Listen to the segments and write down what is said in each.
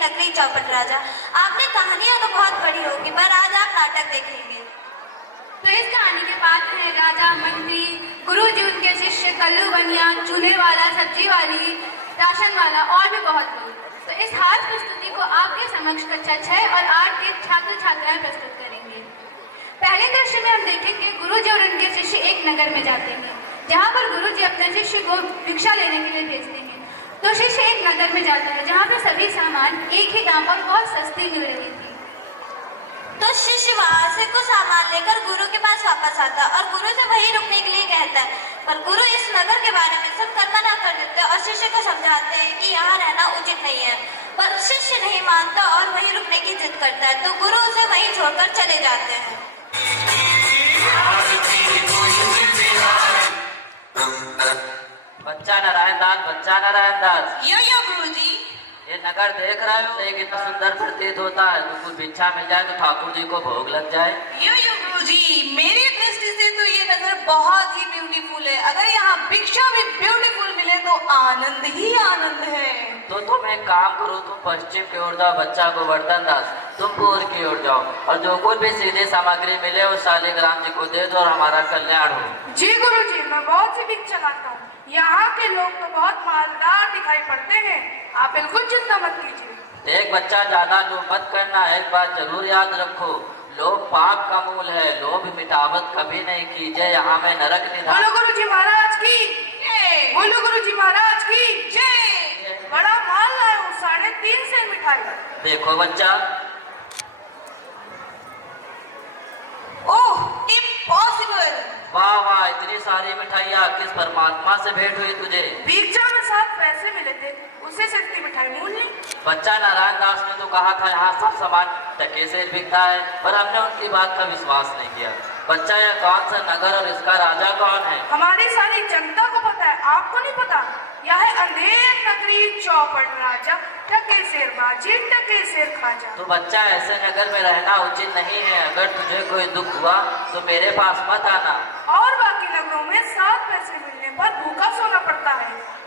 नकली चौपट राजा। आपने कहानियां तो बहुत पढ़ी होगी, पर आज आप नाटक देखेंगे। तो इस कहानी के पात्र हैं राजा, मंत्री, गुरु जी, उनके शिष्य, कल्लू बनिया, चूल्हे वाला, सब्जी वाली, राशन वाला और भी बहुत लोग। तो इस हास प्रस्तुति को आपके समक्ष कक्षा 6 और 8 के छात्र छात्राएं प्रस्तुत करेंगे। पहले दृश्य में हम देखेंगे गुरु जी और उनके शिष्य एक नगर में जाते हैं, जहाँ पर गुरु जी अपने शिष्य को भिक्षा लेने के लिए भेजते हैं। तो शिष्य एक नगर में जाता है जहाँ पे सभी सामान एक ही दाम पर बहुत सस्ती मिल रही थी। तो शिष्य वहां से कुछ सामान लेकर गुरु के पास वापस आता है और गुरु से वहीं रुकने के लिए कहता है, पर गुरु इस नगर के बारे में सब मना कर देते हैं और शिष्य को समझाते हैं कि यहाँ रहना उचित नहीं है। पर शिष्य नहीं मानता और वहीं रुकने की जिद करता है, तो गुरु उसे वहीं छोड़कर चले जाते हैं। बच्चा नारायण दास, बच्चा नारायण दास। यो गुरुजी। ये नगर देख रहे हो, एक इतना सुंदर प्रतीत होता है। तो कुछ भिक्षा मिल जाए तो ठाकुर जी को भोग लग जाए। यो गुरुजी, मेरी दृष्टि से तो ये नगर बहुत ही ब्यूटीफुल है। अगर यहाँ भिक्षा भी ब्यूटीफुल मिले तो आनंद ही आनंद है। तो तुम एक काम करो, तुम पश्चिम की ओर जाओ, बच्चा को वर्धन दास तुम पूर्व की ओर जाओ, और जो कुछ भी सीधे सामग्री मिले वो शालिग्राम जी को दे दो और हमारा कल्याण हो। जी गुरुजी, मैं बहुत सी भिक्षा लाता हूँ। यहाँ के लोग तो बहुत मालदार दिखाई पड़ते हैं, आप बिल्कुल चिंता मत कीजिए। एक बच्चा, ज्यादा लोभ मत करना। एक बात जरूर याद रखो, लोभ पाप का मूल है, लोभ मिटावत कभी नहीं कीजिए, यहाँ में नरक निधान। बोलो गुरुजी महाराज की, बोलो गुरुजी महाराज की जय। बड़ा माल लाए हूँ, 3.5 से मिठाई। देखो बच्चा, ओह इम्पॉसिबल। वाह वाह, इतनी सारी मिठाइयाँ, किस परमात्मा से भेंट हुई तुझे? भिक्षा में 7 पैसे मिले थे, उससे से इतनी मिठाई मूल नहीं। बच्चा, नारायण दास ने तो कहा था यहाँ सब सामान टके से बिकता है, पर हमने उनकी बात का विश्वास नहीं किया। बच्चा, यह कौन सा नगर और इसका राजा कौन है? हमारी सारी जनता को पता है, आपको नहीं पता? यह है अंधेर नगरी, चौपट राजा, टके शेर बाजी, टके शेर खाजा। तो बच्चा, ऐसे नगर में रहना उचित नहीं है। अगर तुझे कोई दुख हुआ तो मेरे पास मत आना। और बाकी नगरों में 7 पैसे मिलने पर भूखा सोना पड़ता है।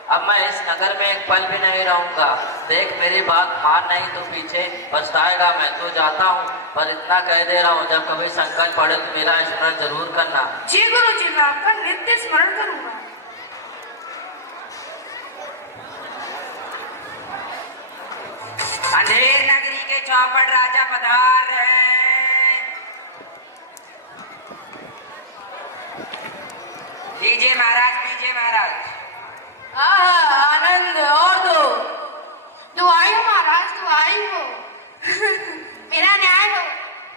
अब मैं इस नगर में एक पल भी नहीं रहूंगा। देख, मेरी बात मान नहीं तो पीछे पछताएगा। मैं तो जाता हूँ, पर इतना कह दे रहा हूँ, जब कभी संकट पड़े तो मेरा स्मरण जरूर करना। जी गुरुजी, मैं आपका नित्य स्मरण करूंगा। अंधेर नगरी के चौपट राजा पधार रहे हैं। लीजिए महाराज, लीजिए महाराज। आनंद और दो आई हो महाराज, तो आई हो। मेरा न्याय हो।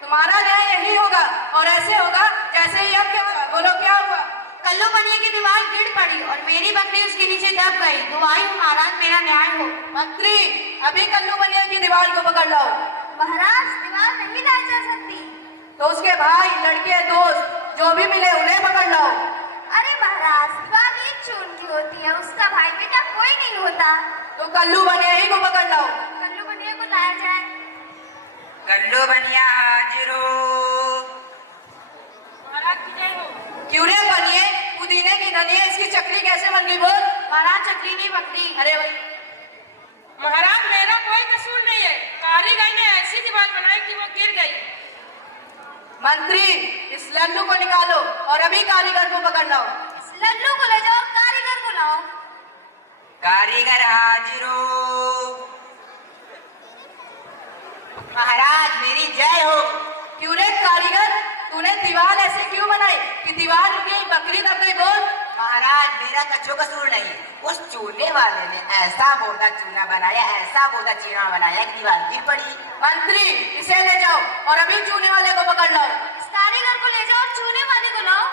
तुम्हारा न्याय यही होगा और ऐसे होगा जैसे ही अब क्या होगा। बोलो क्या हुआ? कल्लू बनिए की दीवार गिर पड़ी और मेरी बकरी उसके नीचे दब गई। तो आई हो महाराज, मेरा न्याय हो। मंत्री, अभी कल्लू बनिया की दीवार को पकड़ लाओ। महाराज, दीवार नहीं लाई जा सकती। तो उसके भाई, लड़के, दोस्त जो भी मिले उन्हें पकड़ लाओ। अरे महाराज, दीवार एक चून की होती है, उसका भाई बेटा कोई नहीं होता। तो कल्लू बनिया ही को पकड़ लाओ। कल्लू बनिया को लाया जाए। कल्लू बनिया हाजिर हो। क्यों रे बनिए, पुदीने की धनिया, इसकी चकली कैसे बन गई? बोल। महाराज, चकली नहीं बकरी। अरे भाई महाराज, मेरा कोई कसूर नहीं है। कारीगर ने ऐसी दीवार बनाई कि वो गिर गई। मंत्री, इस लल्लू को निकालो और अभी कारीगर को पकड़ लाओ। इस लल्लू को ले जाओ, कारीगर को लाओ। कारीगर हाजिर हो। महाराज, मेरी जय हो। क्यों रे कारीगर, तूने दीवार ऐसे क्यों बनाई कि दीवार की बकरी दब गई? बोल। महाराज, मेरा कछु कसूर नहीं। उस चूने वाले ने ऐसा बोधा चूना बनाया, ऐसा बोधा चूना बनाया कि दीवार गिर पड़ी। मंत्री, इसे ले जाओ और अभी चूने वाले को पकड़ लाओ। इस कारीगर को ले जाओ और चूने वाले को लाओ।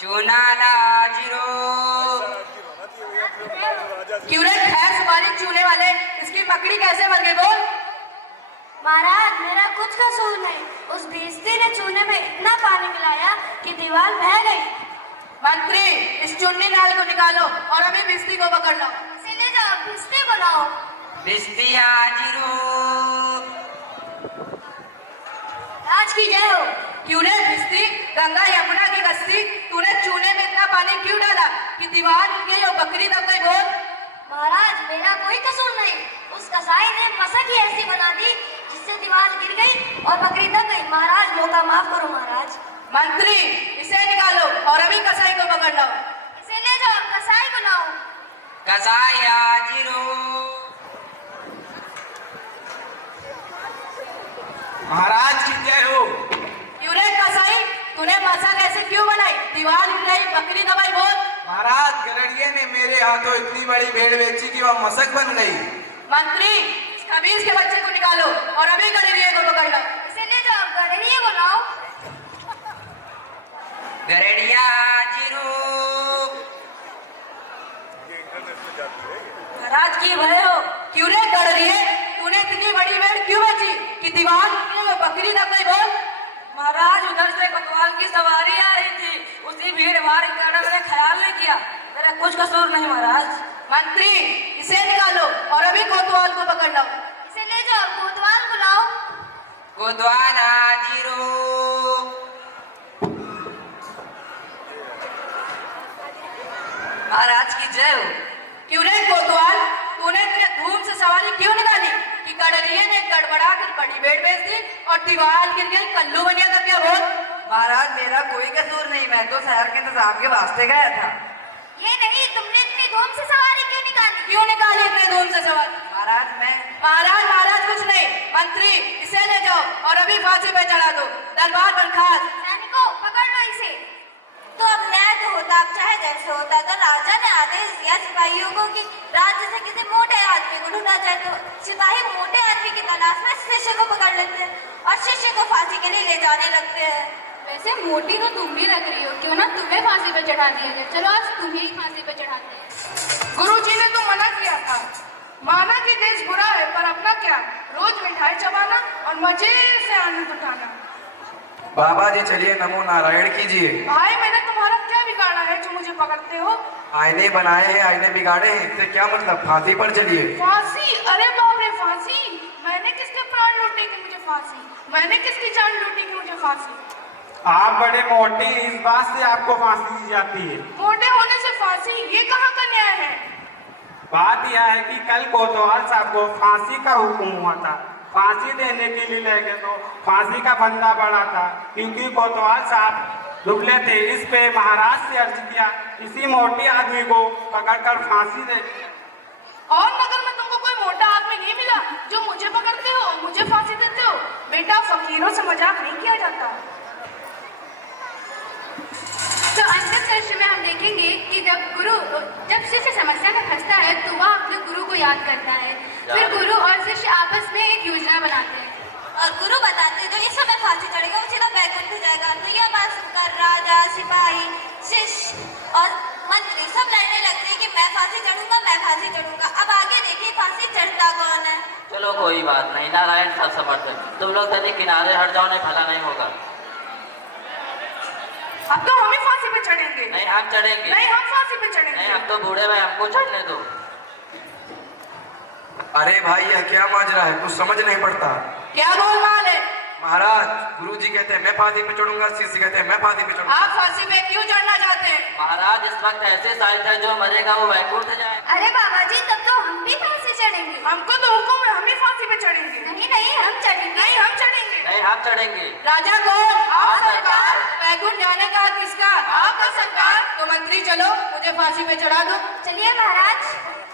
चूना हाजिर हो। क्यों रे खैर सुपारी चूने वाले, इसकी बकरी कैसे मर गई? बोल। महाराज, मेरा कुछ कसूर नहीं। उस भिस्ती ने चूने में इतना पानी मिलाया कि दीवार बह गई। मंत्री, इस चुन्नी नाल को निकालो और अभी भिस्ती को पकड़ लो। इसे ले जाओ, भिस्ती को लाओ। भिस्ती हाजिर हो। आज की जय हो। क्यों रे भिस्ती, गंगा यमुना की कश्ती, तूने चूने में इतना पानी क्यों डाला कि दीवार गिर गई और बकरी दब गई? बोल। महाराज, मेरा कोई कसूर नहीं। उस कसाई ने मसक ही ऐसी और बकरी दब गई। महाराज मौका माफ करो महाराज। मंत्री इसे निकालो और अभी कसाई को पकड़ लो। इसे ले जाओ, कसाई को लाओ। कसाई हाजिर हो। महाराज की जय हो। क्यों रे कसाई, तूने मसाल ऐसे क्यों बनाई? दीवार हिल रही, बकरी दबाई, बोल। महाराज गरड़िए ने मेरे हाथों इतनी बड़ी भेड़ बेची कि वह मशक बन गई। मंत्री खबीज के बच्चे को निकालो और अभी गड़ेरिए को पकड़ लो। इसे ले जाओ, गड़ेरिए को लाओ। गरड़िया हाजिर हो। महाराज की भय हो। क्यों रे गड़ेरिए, तूने इतनी बड़ी भेड़ क्यों बेची कि दीवार में बकरी दब गई, बोल। महाराज उधर से कोतवाल की सवारी आ रही थी, उसी भीड़ भाड़ का मैंने ख्याल नहीं किया। मेरा कुछ कसूर नहीं महाराज। मंत्री इसे निकालो और अभी कोतवाल को पकड़ लो। इसे ले जाओ, कोतवाल को लाओ। कोतवाल हाजिर हो। महाराज की जय हो। क्यों रे कोतवाल, तूने इतने धूम से सवारी क्यों निकाली कि गड़रिए ने गड़बड़ा कर बड़ी भेड़ बेच दी और दीवार गिर गई, कल्लू बनिया तब क्या, बोल। महाराज मेरा कोई कसूर नहीं, मैं तो शहर के इंतजाम के वास्ते गया था। ये नहीं, तुमने इतनी धूम से सवारी क्यों निकाली? क्यों निकाली इतने धूम से सवारी? महाराज कुछ नहीं। मंत्री इसे ले जाओ और अभी फांसी पे चढ़ा दो। दरबार बर्खास्त। सैनिकों पकड़ लो इसे। तो अब न्याय तो होता, अब चाहे जैसे होता। तो राजा ने आदेश दिया सिपाहियों को कि राज्य से किसी मोटे आदमी को ढूंढा जाए। तो सिपाही मोटे आदमी की तलाश में शिष्य को पकड़ लेते हैं और शिष्य को फांसी के लिए ले जाने लगते हैं। वैसे मोटी तो तुम भी लग रही हो, क्यों ना तुम्हें फांसी पे चढ़ा दिया जाए। चलो आज तुम्हें ही फांसी पे चढ़ाते हैं। गुरुजी ने तो मना किया था, माना कि देश बुरा है पर अपना क्या, रोज मिठाई चबाना और मजे से आनंद उठाना। बाबा जी चलिए नमो नारायण कीजिए। भाई मैंने तुम्हारा क्या बिगाड़ा है जो मुझे पकड़ते हो? आईने बनाए हैं, आईने बिगाड़े हैं, इससे क्या मतलब? फांसी पर चलिए। फांसी? अरे बाप रे, फांसी? मैंने किसके प्राण लूटे कि मुझे फांसी? मैंने किसकी जान लूटी कि मुझे फांसी? आप बड़े मोटे, इस बात से आपको फांसी दी जाती है। मोटे होने से फांसी, ये कहाँ का न्याय है? बात यह है कि कल कोतवाल साहब को फांसी का हुक्म हुआ था। फांसी देने के लिए ले गए तो फांसी का फंदा बढ़ा था, क्योंकि कोतवाल साहब दुबले थे। इस पे महाराज से अर्ज किया किसी मोटे आदमी को पकड़कर फांसी दे। और नगर में तुमको कोई मोटा आदमी नहीं मिला जो मुझे पकड़ते हो, मुझे फांसी देते हो? बेटा फकीरों से मजाक नहीं किया जाता। तो अंतिम दृश्य में हम देखेंगे कि जब शिष्य समस्या में फंसता है तो वह अपने गुरु को याद करता है। फिर गुरु और शिष्य आपस में एक योजना बनाते हैं और गुरु बताते हैं जो इस समय फांसी चढ़ेगा वो सीधा बैकुंठ जाएगा। तो यह बात सुनकर राजा, सिपाही, शिष्य और मंत्री सब लड़ने लगते हैं कि मैं फांसी चढ़ूंगा, मैं फांसी चढ़ूंगा। अब आगे देखिए फांसी चढ़ता कौन है। चलो कोई बात नहीं, नारायण का समर्थन। तुम लोग तनी किनारे हट जाओ, नहीं भला नहीं होगा। अब तो हम ही फांसी पे चढ़ेंगे। नहीं हम चढ़ेंगे। नहीं हम फांसी पे चढ़ेंगे। नहीं हम तो बूढ़े हैं, हमको चढ़ने दो। अरे भाई यह क्या माजरा है, कुछ समझ नहीं पड़ता। क्या गोलमाल है? महाराज गुरुजी कहते हैं मैं फांसी पे चढ़ूंगा, शिष्य कहते हैं मैं फांसी पे चढ़ूंगा। आप फांसी पे क्यों चढ़ना चाहते हैं? महाराज इस वक्त ऐसे शायद है जो मरेगा वो वैकुंठ जाए। अरे बाबा जी तब तो हम भी फांसी चढ़ेंगे। हमको तो हुक्म है, हम ही फांसी पे चढ़ेंगे। नहीं नहीं हम चढ़ेंगे। नहीं हम चढ़ेंगे। नहीं हम चढ़ेंगे। राजा कौन? आप आप सरकार। बैकुंठ जाने का हक किसका? आपका सरकार। तो मंत्री चलो मुझे फांसी पे चढ़ा दो। चलिए महाराज।